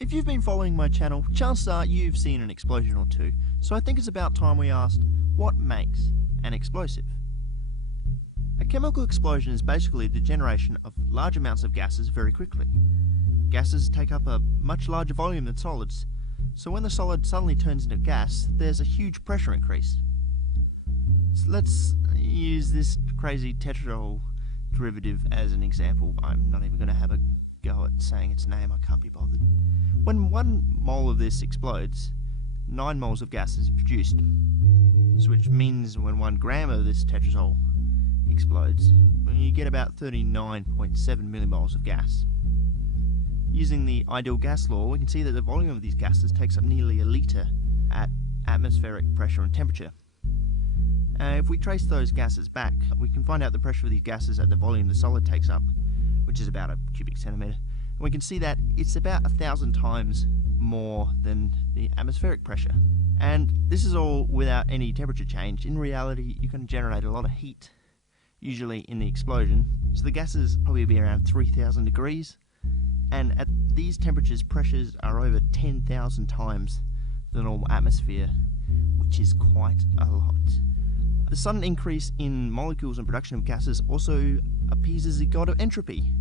If you've been following my channel, chances are you've seen an explosion or two, so I think it's about time we asked, what makes an explosive? A chemical explosion is basically the generation of large amounts of gases very quickly. Gases take up a much larger volume than solids, so when the solid suddenly turns into gas, there's a huge pressure increase. So let's use this crazy tetraol derivative as an example. I'm not even going to have a go at saying its name, I can't be bothered. When 1 mole of this explodes, 9 moles of gas is produced, which means when 1 gram of this tetrazole explodes, you get about 39.7 millimoles of gas. Using the ideal gas law, we can see that the volume of these gases takes up nearly a litre at atmospheric pressure and temperature. If we trace those gases back, we can find out the pressure of these gases at the volume the solid takes up, which is about a cubic centimetre. And we can see that it's about 1,000 times more than the atmospheric pressure. And this is all without any temperature change. In reality, you can generate a lot of heat, usually in the explosion. So the gases probably be around 3,000 degrees. And at these temperatures, pressures are over 10,000 times the normal atmosphere, which is quite a lot. The sudden increase in molecules and production of gases also appeases the god of entropy,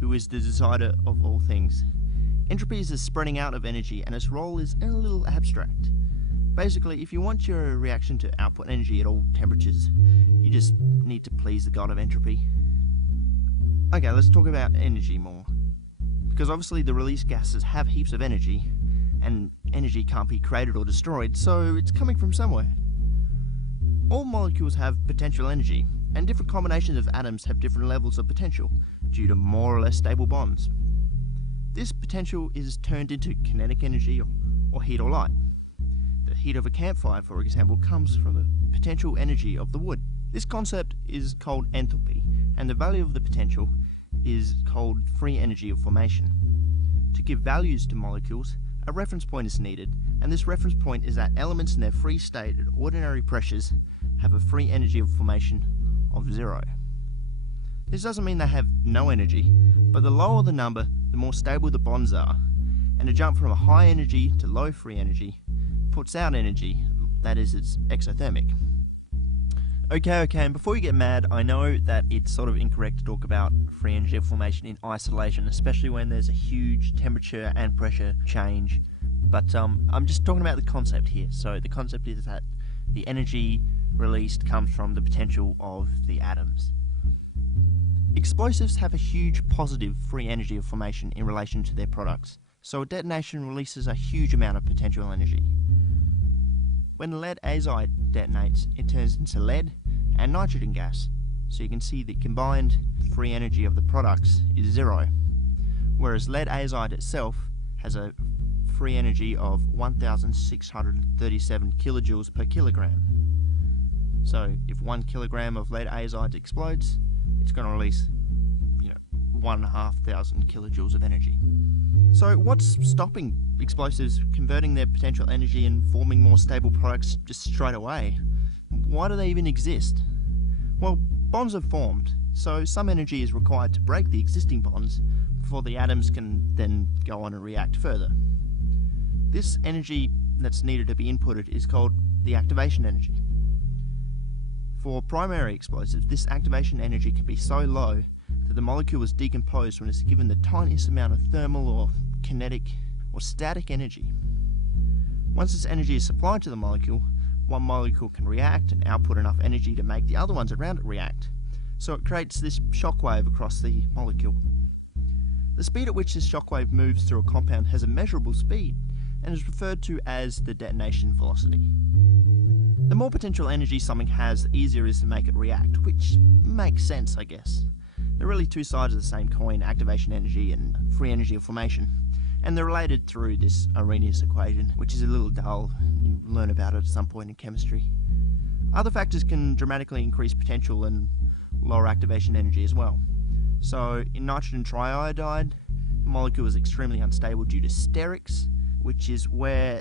who is the decider of all things. Entropy is the spreading out of energy, and its role is a little abstract. Basically, if you want your reaction to output energy at all temperatures, you just need to please the god of entropy. Okay, let's talk about energy more. Because obviously the released gases have heaps of energy, and energy can't be created or destroyed, so it's coming from somewhere. All molecules have potential energy, and different combinations of atoms have different levels of potential due to more or less stable bonds. This potential is turned into kinetic energy or heat or light. The heat of a campfire, for example, comes from the potential energy of the wood. This concept is called enthalpy, and the value of the potential is called free energy of formation. To give values to molecules, a reference point is needed, and this reference point is that elements in their free state at ordinary pressures have a free energy of formation of 0. This doesn't mean they have no energy, but the lower the number, the more stable the bonds are, and a jump from a high energy to low free energy puts out energy, that is, it's exothermic. Okay, and before you get mad, I know that it's sort of incorrect to talk about free energy of formation in isolation, especially when there's a huge temperature and pressure change, but I'm just talking about the concept here. So the concept is that the energy released comes from the potential of the atoms. Explosives have a huge positive free energy of formation in relation to their products, so a detonation releases a huge amount of potential energy. When lead azide detonates, it turns into lead and nitrogen gas, so you can see the combined free energy of the products is 0, whereas lead azide itself has a free energy of 1,637 kilojoules per kilogram. So if 1 kilogram of lead azide explodes, it's going to release 1,500 kilojoules of energy. So what's stopping explosives converting their potential energy and forming more stable products just straight away? Why do they even exist? Well, bonds are formed, so some energy is required to break the existing bonds before the atoms can then go on and react further. This energy that's needed to be inputted is called the activation energy. For primary explosives, this activation energy can be so low that the molecule is decomposed when it's given the tiniest amount of thermal or kinetic or static energy. Once this energy is supplied to the molecule, one molecule can react and output enough energy to make the other ones around it react, so it creates this shockwave across the molecule. The speed at which this shockwave moves through a compound has a measurable speed and is referred to as the detonation velocity. The more potential energy something has, the easier it is to make it react, which makes sense, I guess. They're really two sides of the same coin, activation energy and free energy of formation, and they're related through this Arrhenius equation, which is a little dull. You learn about it at some point in chemistry. Other factors can dramatically increase potential and lower activation energy as well. So in nitrogen triiodide, the molecule is extremely unstable due to sterics, which is where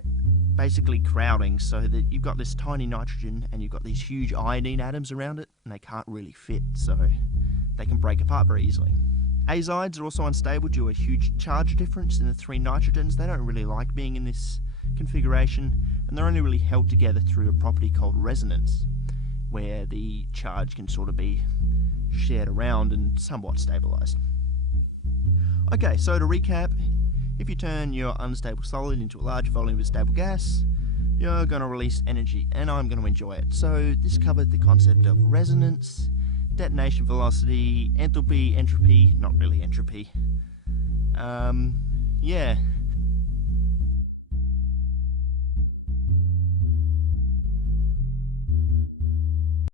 basically crowding, so that you've got this tiny nitrogen and you've got these huge iodine atoms around it, and they can't really fit, so they can break apart very easily. Azides are also unstable due to a huge charge difference in the three nitrogens. They don't really like being in this configuration, and they're only really held together through a property called resonance, where the charge can sort of be shared around and somewhat stabilized. Okay, so to recap, if you turn your unstable solid into a large volume of stable gas, you're going to release energy, and I'm going to enjoy it. So this covered the concept of resonance, detonation velocity, enthalpy, entropy, not really entropy. Yeah,